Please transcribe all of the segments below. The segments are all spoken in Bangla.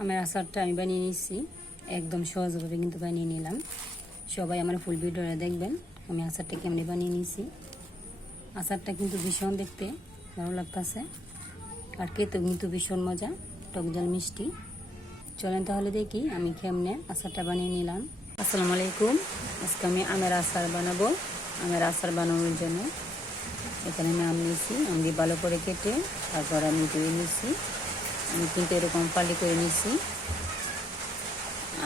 আমার আচারটা আমি বানিয়ে নিচ্ছি একদম সহজভাবে কিন্তু বানিয়ে নিলাম। সবাই আমার ফুল ভিডিওটা দেখবেন, আমি আচারটা কেমনি বানিয়ে নিয়েছি। আচারটা কিন্তু ভীষণ দেখতে ভালো লাগতেছে। আর খেতেও কিন্তু ভীষণ মজা, টক জল মিষ্টি। চলেন তাহলে দেখি আমি কেমনে আচারটা বানিয়ে নিলাম। আসসালামু আলাইকুম। আজকে আমি আমের আচার বানাবো। আমের আচার বানানোর জন্য এখানে আমি আম নিয়েছি আমটি ভালো করে কেটে তারপর আমি ধুয়ে নিয়েছি। আমি কিন্তু এরকম পালি করে নিয়েছি।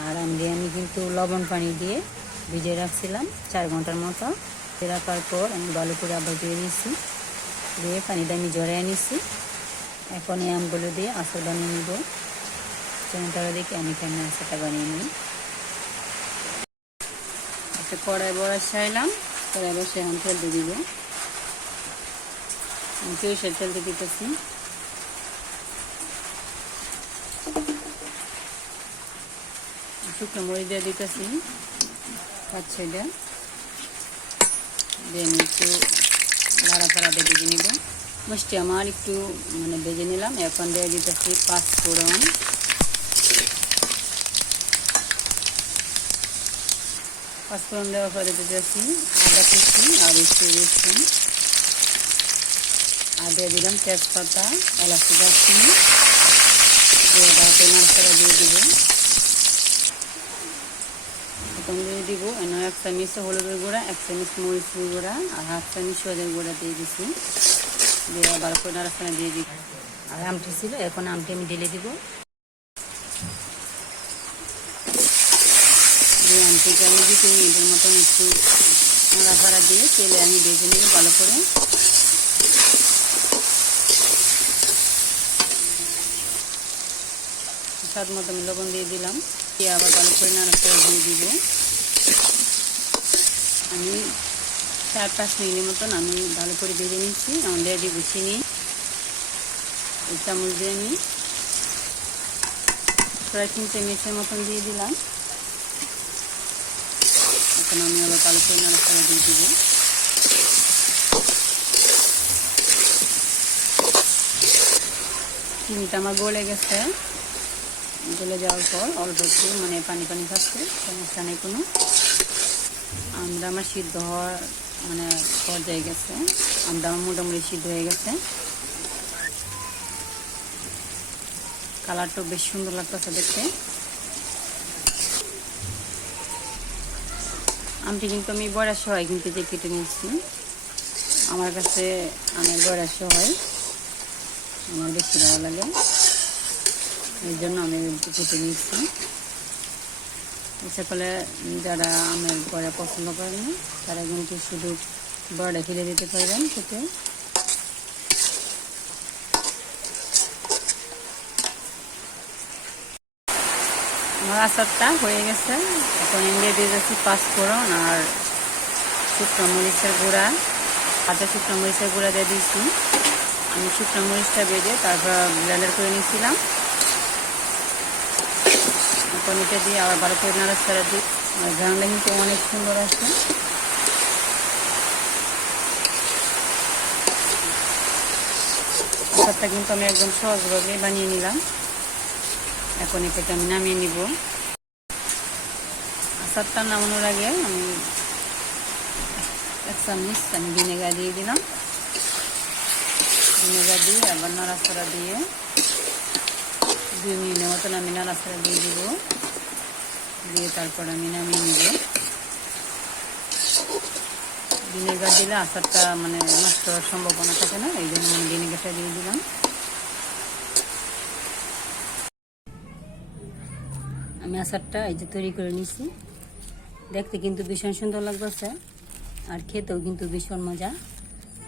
আর আমটি আমি কিন্তু লবণ পানি দিয়ে ভিজিয়ে রাখছিলাম চার ঘণ্টার মতো। রাখার পর আমি ভালো করে আবার দিয়ে নিয়েছি। দিয়ে পানিটা আমি জড়াই নিয়েছি। এখন এই আমগুলো দিয়ে আচার বানিয়ে নিব। চলুন দেখি আমি কেমন আচারটা বানিয়ে নিই। একটা কড়াই বসাইলাম কড়াই বসে এখন তেল দিয়ে দিব। আমি তেল দিয়ে দিতেছি। শুকনো মরিচ দিয়ে দিতেছি। পাঁচ ছয়টা আমি একটু লাড়া ফাড়া দিয়ে নিব। মিষ্টি আমার একটু মানে ভেজে নিলাম। এখন দিয়ে দিতেছি পাঁচ ফোড়ন। পাঁচ ফোড়ন দেওয়ার পরে দিতেছি আদা কুচি আর একটু রসুন। আর দিয়ে দিলাম তেজপাতা, এলাচি, দারচিনি। দিয়ে দিব। এখন দিয়ে দিব। এনে এক চামিচ হলুদের গুঁড়া, এক চামিচ মরিচের গুঁড়া আর হাফ চামিচ সজের গুঁড়া দিয়ে দিছি। দিয়ে ভালো করে নাড়াচাড়া দিয়ে দিব আর আমটি ছিল, এখন আমটি আমি ঢেলে দিব। দিয়ে আমটিকে আমি দু তিন মতন একটু নাড়াচাড়া দিয়ে তেলে আমি ভেজে নেব ভালো করে। স্বাদ মতো আমি লবণ দিয়ে দিলাম। দিয়ে আবার ভালো করে নাড়াচাড়া দিয়ে দিব। আমি চার পাঁচ মিনিটের মতন আমি ভালো করে ভেজে নিচ্ছি। দিয়ে গুছিয়ে নিই। চামচ দিয়ে আমি প্রায় তিন চামচের মতন দিয়ে দিলাম। এখন আমি আবার ভালো করে নাড়াচাড়া দিয়ে দিব। চিনিটা আমার গলে গেছে। গলে যাওয়ার পর অল্প একটু মানে পানি পানি খাচ্ছে সমস্যা নেই কোনো। আমরা আমার সিদ্ধ হওয়ার মানে পর্যায়ে গেছে। আমরা আমার মোটামুটি সিদ্ধ হয়ে গেছে। কালারটাও বেশ সুন্দর লাগতেছে দেখতে। আমটি কিন্তু আমি বয়রা সহায় কিন্তু যে কেটে নিয়েছি। আমার কাছে, আমার বয়রা সহায় আমার বেশি ভালো লাগে। এই জন্য আমি কেটে নিচ্ছি ইচ্ছা করলে যারা আমের বড়া পছন্দ করেন না, তারা কিন্তু শুধু বড়া ফেলে দিতে পারবেন খেতে। আমার আচারটা হয়ে গেছে। এখন এমনি দিয়ে দিচ্ছি পাঁচফোড়ন আর শুকনো মরিচের গুঁড়া। কাঁচা শুকনো মরিচের গুঁড়া দিয়ে দিয়েছি। আমি শুকনো মরিচটা বেঁধে তারপর ব্লেন্ডার করে নিয়েছিলাম। এখন দিয়ে আবার ভালো করে নাড়া ছাড়া দিই গ্রাউন্ডটা কিন্তু অনেক সুন্দর আছে। আচারটা কিন্তু আমি একদম সহজভাবে বানিয়ে নিলাম। এখন এটাকে আমি নামিয়ে নিব। আচারটা নামানোর আগে আমি এক চামচ আমি ভিনেগার দিয়ে দিলাম। ভিনেগার দিয়ে আবার নাড়াচাড়া দিয়ে দুই মিনিটের মতন আমি নাড়াচাড়া দিয়ে দিব। দিয়ে তারপর আমি নামিয়ে নিব। ভিনেগার দিলে আচারটা মানে নষ্ট হওয়ার সম্ভাবনা থাকে না, এই জন্য আমি ভিনেগারটা দিয়ে দিলাম। আমি আচারটা এই যে তৈরি করে নিছি। দেখতে কিন্তু ভীষণ সুন্দর লাগতেছে, আর খেতেও কিন্তু ভীষণ মজা।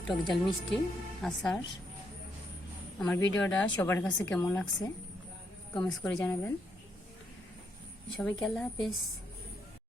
টক জাল মিষ্টি আচার। আমার ভিডিওটা সবার কাছে কেমন লাগছে? কমেন্টস করে জানাবেন। সবাইকে আল্লাহ হাফেজ।